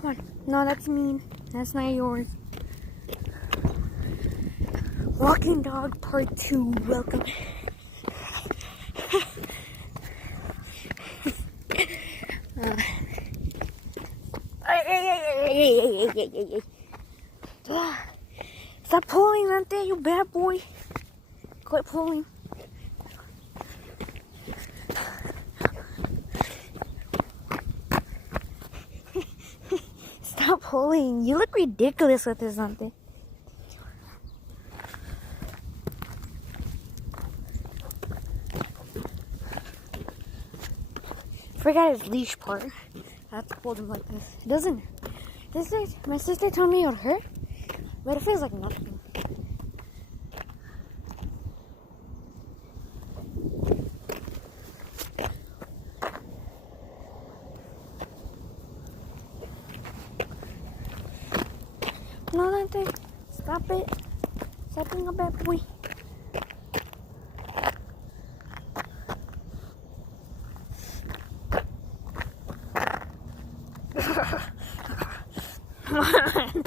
Come on. No, that's mean. That's not yours. Walking dog part 2. Welcome. Stop pulling, Dante, you bad boy. Quit pulling. Stop pulling. You look ridiculous with this, Dante. Forgot his leash part. I have to hold him like this. It doesn't. My sister told me it would hurt, but it feels like nothing. No, Dante. Stop it. Stop being a bad boy. Come on.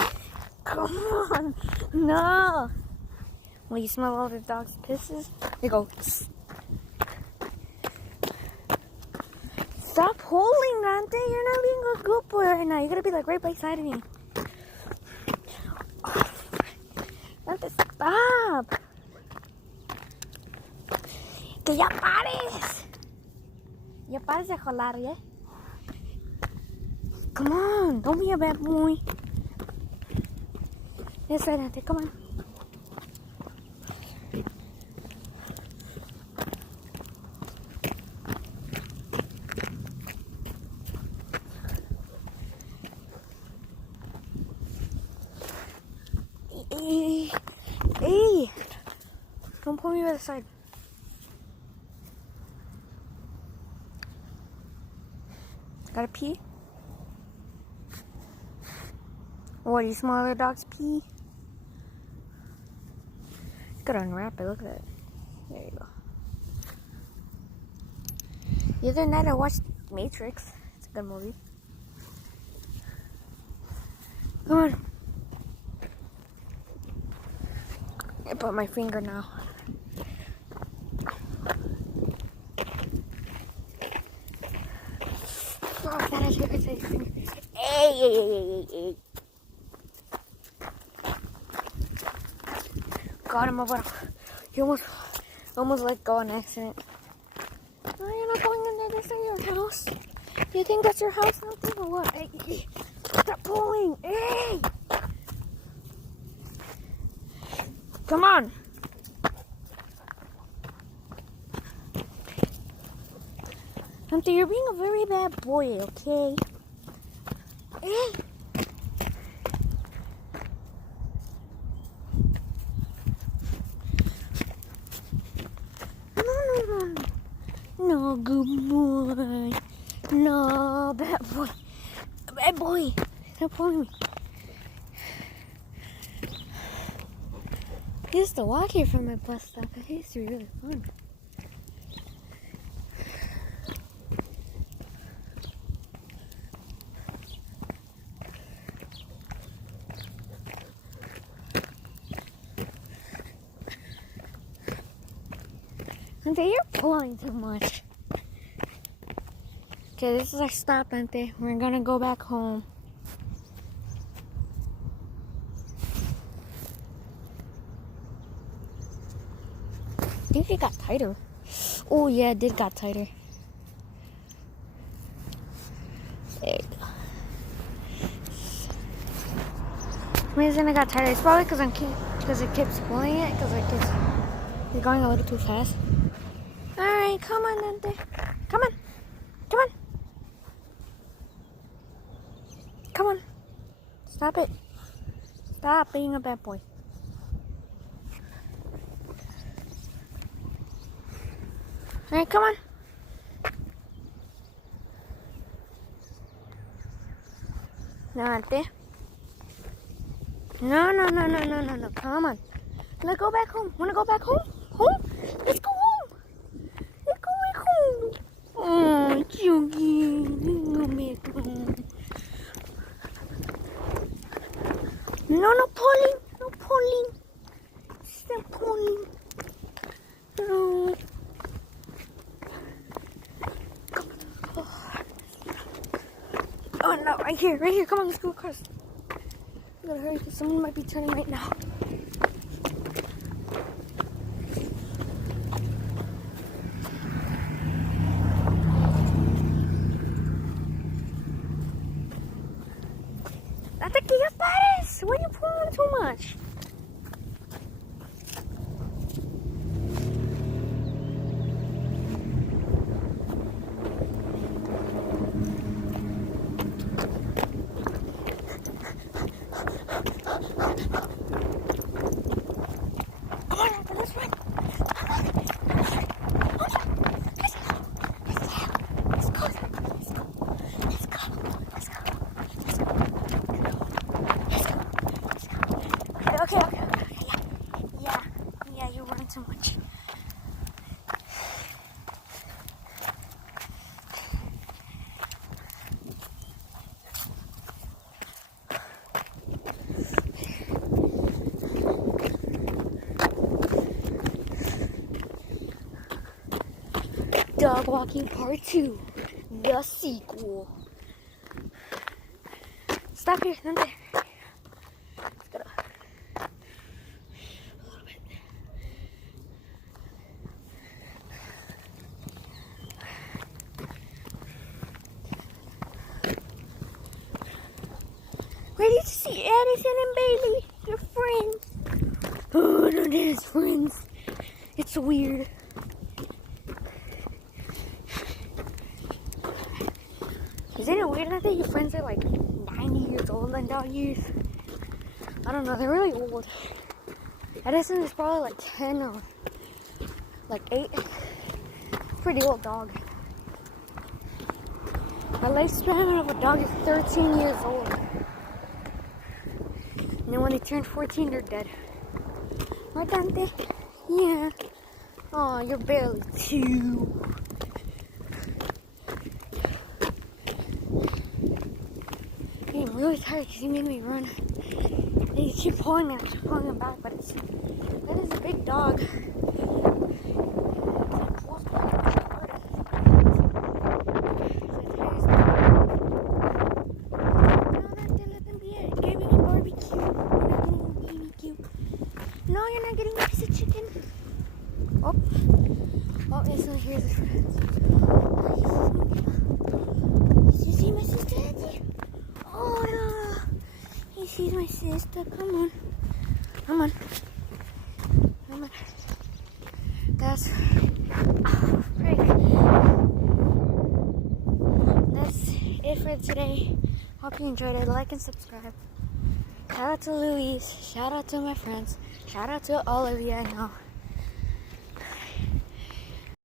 Come on. No. When you smell all the dog's pisses, they go. Stop pulling, Dante. You're not being a good boy right now. You gotta be like right beside of me. Oh, Dante, stop. Que ya pares. Ya pares de jolar, ¿ya? Come on, don't be a bad boy. Yes, right, Dante, come on. Hey, don't pull me by the side. Gotta pee? What, do you smell other dogs pee? You gotta unwrap it, look at that. There you go. The other night I watched Matrix. It's a good movie. Come on. I put my finger now. Oh, I thought I should have said your finger. Hey. Got him over. He almost let go on accident. No, you're not going in there. This is your house. Do you think that's your house now, or what? Hey, stop pulling. Hey! Come on. Hunter, you're being a very bad boy, okay? Hey! No, good boy. No, bad boy. Bad boy. Stop pulling me. I used to walk here from my bus stop. It used to be really fun. Ante, you're pulling too much. Okay, this is our stop, Ante. We're gonna go back home. I think it got tighter. Oh yeah, it did got tighter. There you go. The reason it got tighter, it's probably because it keeps pulling it, you're going a little too fast. Alright, come on, Dante. Come on. Come on. Come on. Stop it. Stop being a bad boy. Alright, come on. No, Dante. No. Come on. Let's go back home. Wanna go back home? Home? Let's go home. Let's go back home. Oh, Chucky. Let's go back home. Right here. Come on, let's go across. We gotta hurry because someone might be turning right now. That's the key of Paris. Why are you pulling too much? Let's run. Okay. Yeah, you're running too much. Dog walking part 2, the sequel. Stop here, not there. Let's go. A little bit. Where did you see Addison and Bailey? Your friends. Oh, no, they're his friends. It's weird. Isn't it weird that your friends are like 90 years old in dog years? I don't know, they're really old. Edison is probably like 10 or like 8. Pretty old dog. My lifespan of a dog is 13 years old. And then when they turn 14, they're dead. Right, Dante? Yeah. Oh, you're barely 2. I'm really tired because he made me run. And you keep pulling him back, but that is a big dog. No, you're not getting a piece of chicken. Oh, yes, so here's his friends. Did you see my sister, Auntie? Oh, no. He sees my sister. Come on. That's it for today. Hope you enjoyed it. Like and subscribe. Shout out to Louise. Shout out to my friends. Shout out to all of you I know.